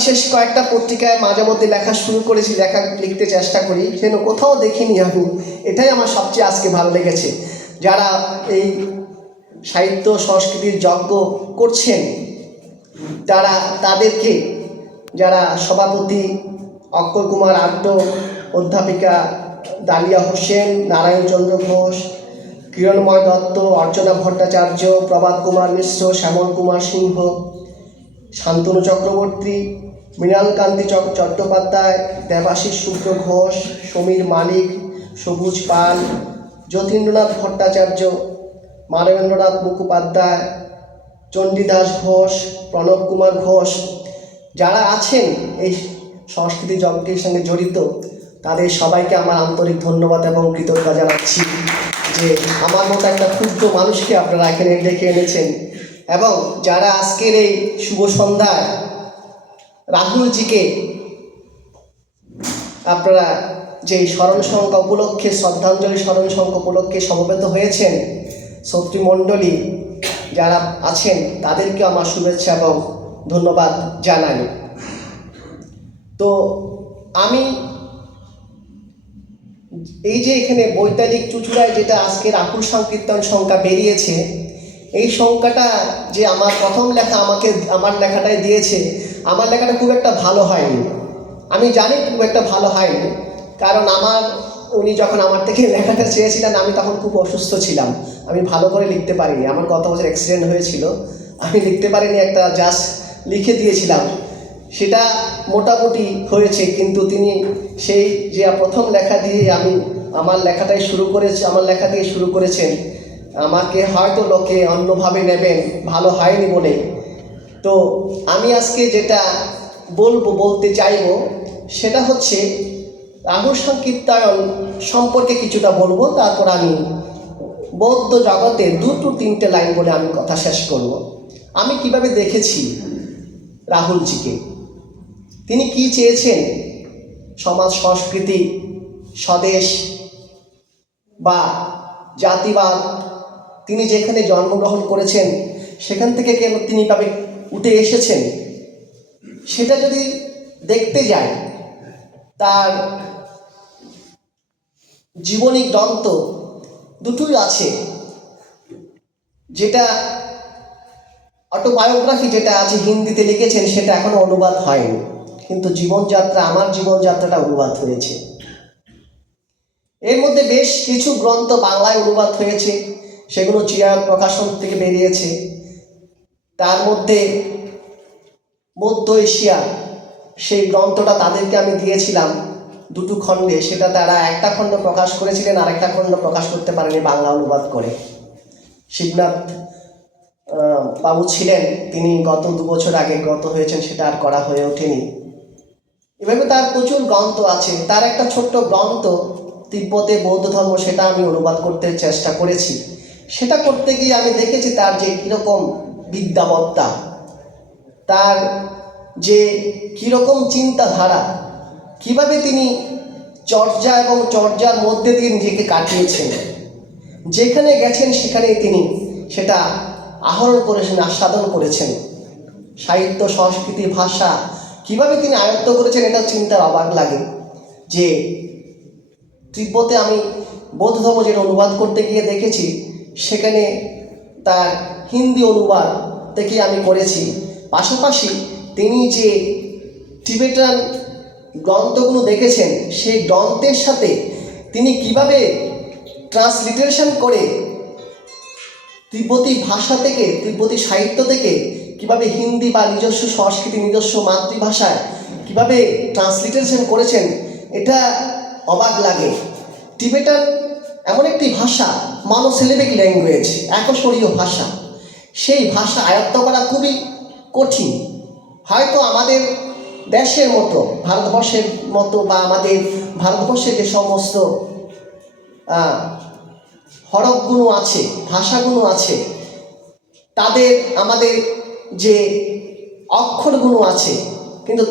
বিশেষ কয়েকটা পত্রিকায় মাঝে মধ্যে লেখা শুরু করেছি, লিখতে চেষ্টা করি, যেন কোথাও দেখিনি আমি। এটাই আমার সবচেয়ে আজকে ভালো লেগেছে। যারা এই সাহিত্য সংস্কৃতির যজ্ঞ করছেন তাদেরকে, যারা সভাপতি অক্ষয় কুমার আড্ড, অধ্যাপিকা ডালিয়া হোসেন, নারায়ণ চন্দ্র ঘোষ, কিরণময় দত্ত, অর্চনা ভট্টাচার্য, প্রভাত কুমার মিশ্র, শ্যামল কুমার সিংহ, শান্তনু চক্রবর্তী, মৃণালকান্তি চট্টোপাধ্যায়, দেবাশিস শুক্র ঘোষ, সমীর মালিক, সবুজ পাল, যতীন্দ্রনাথ ভট্টাচার্য, মানবেন্দ্রনাথ মুখোপাধ্যায়, চণ্ডীদাস ঘোষ, প্রণব কুমার ঘোষ, যারা আছেন এই সংস্কৃতি যজ্ঞের সঙ্গে জড়িত, তাদের সবাইকে আমার আন্তরিক ধন্যবাদ এবং কৃতজ্ঞতা জানাচ্ছি যে আমার মতো একটা ক্ষুদ্র মানুষকে আপনারা এখানে ডেকে এনেছেন। এবং যারা আজকের এই শুভ সন্ধ্যায় রাহুলজিকে আপনারা যে স্মরণ সংখ্যা উপলক্ষে, শ্রদ্ধাঞ্জলি স্মরণ সংখ্যা উপলক্ষে সমবেত হয়েছেন, শ্রোতৃমণ্ডলী যারা আছেন তাদেরকে আমার শুভেচ্ছা এবং ধন্যবাদ জানাই। তো আমি এই যে এখানে বৈতালিক চুঁচুড়ায় যেটা আজকে রাহুল সংকীর্তন সংখ্যা বেরিয়েছে, এই সংখ্যাটা যে আমার প্রথম লেখা আমার লেখাটাই দিয়েছে, আমার লেখাটা খুব একটা ভালো হয়নি। আমি জানি খুব একটা ভালো হয়নি, কারণ উনি যখন আমার থেকে লেখাটা চেয়েছিলেন আমি তখন খুব অসুস্থ ছিলাম, আমি ভালো করে লিখতে পারিনি। আমার গত বছর অ্যাক্সিডেন্ট হয়েছিল, আমি লিখতে পারিনি, একটা জাস্ট লিখে দিয়েছিলাম, সেটা মোটামুটি হয়েছে। কিন্তু তিনি সেই যে প্রথম লেখা দিয়ে আমার লেখা দিয়ে শুরু করেছেন, আমাকে হয়তো লোকে অন্যভাবে নেবেন ভালো হয়নি বলে। তো আমি আজকে যেটা বলতে চাইব সেটা হচ্ছে রাহুল সংকীর্তন সম্পর্কে কিছুটা বলবো, তারপর আমি বৌদ্ধ জগতে 2-3টে লাইন বলে আমি কথা শেষ করব। আমি কিভাবে দেখেছি রাহুলজিকে, তিনি কি চেয়েছেন, সমাজ সংস্কৃতি, স্বদেশ বা জাতিবাদ, তিনি যেখানে জন্মগ্রহণ করেছেন সেখান থেকে কেন তিনি ভাবে উঠে এসেছেন, সেটা যদি দেখতে যাই, তার জীবনী গ্রন্থ দুটোই আছে। যেটা অটোবায়োগ্রাফি যেটা আছে হিন্দিতে লিখেছেন, সেটা এখনো অনুবাদ হয়নি, কিন্তু আমার জীবনযাত্রাটা অনুবাদ হয়েছে। এর মধ্যে বেশ কিছু গ্রন্থ বাংলায় অনুবাদ হয়েছে, সেগুলো চিরায়ত প্রকাশন থেকে বেরিয়েছে। তার মধ্যে মধ্য এশিয়া, সেই গ্রন্থটা তাদেরকে আমি দিয়েছিলাম 2টো খণ্ডে, সেটা তারা একটা খণ্ড প্রকাশ করেছিলেন, আরেকটা খণ্ড প্রকাশ করতে পারেনি বাংলা অনুবাদ করে। শিবনাথ বাবু ছিলেন, তিনি গত 2 বছর আগে গত হয়েছেন, সেটা আর করা হয়ে ওঠেনি। এভাবে তার প্রচুর গ্রন্থ আছে। তার একটা ছোট্ট গ্রন্থ তিব্বতে বৌদ্ধ ধর্ম, সেটা আমি অনুবাদ করতে চেষ্টা করেছি। সেটা করতে গিয়ে আমি দেখেছি তার যে কীরকম বিদ্যাবত্তা, তার যে কীরকম চিন্তাধারা, কিভাবে তিনি চর্যা এবং চর্যার মধ্যে দিয়ে নিজেকে কাটিয়েছেন, যেখানে গেছেন সেখানেই তিনি সেটা আহরণ করেছেন, আস্বাদন করেছেন। সাহিত্য, সংস্কৃতি, ভাষা কিভাবে তিনি আয়ত্ত করেছেন, এটা চিন্তার অবাক লাগে। যে তিব্বতে আমি বৌদ্ধ ধর্ম যেটা অনুবাদ করতে গিয়ে দেখেছি, সেখানে তার হিন্দি অনুবাদ থেকে আমি করেছি। পাশাপাশি তিনি যে টিবেটান গ্রন্থগুলো দেখেছেন, সেই গ্রন্থের সাথে তিনি কিভাবে ট্রান্সলিটারেশন করে তিব্বতী ভাষা থেকে, তিব্বতী সাহিত্য থেকে কিভাবে হিন্দি বা নিজস্ব সংস্কৃতি, নিজস্ব মাতৃভাষায় কিভাবে ট্রান্সলিটারেশন করেছেন, এটা অবাক লাগে। টিবেটান এমন একটি ভাষা, মনোসিলেবিক ল্যাঙ্গুয়েজ, একস্বরীয় ভাষা। সেই ভাষা আয়ত্ত করা খুবই কঠিন। হয়তো আমাদের দেশের মতো, ভারতবর্ষের মতো, বা আমাদের ভারতবর্ষে যে সমস্ত হরফগুলো আছে, ভাষাগুলো আছে, আমাদের যে অক্ষরগুলো আছে,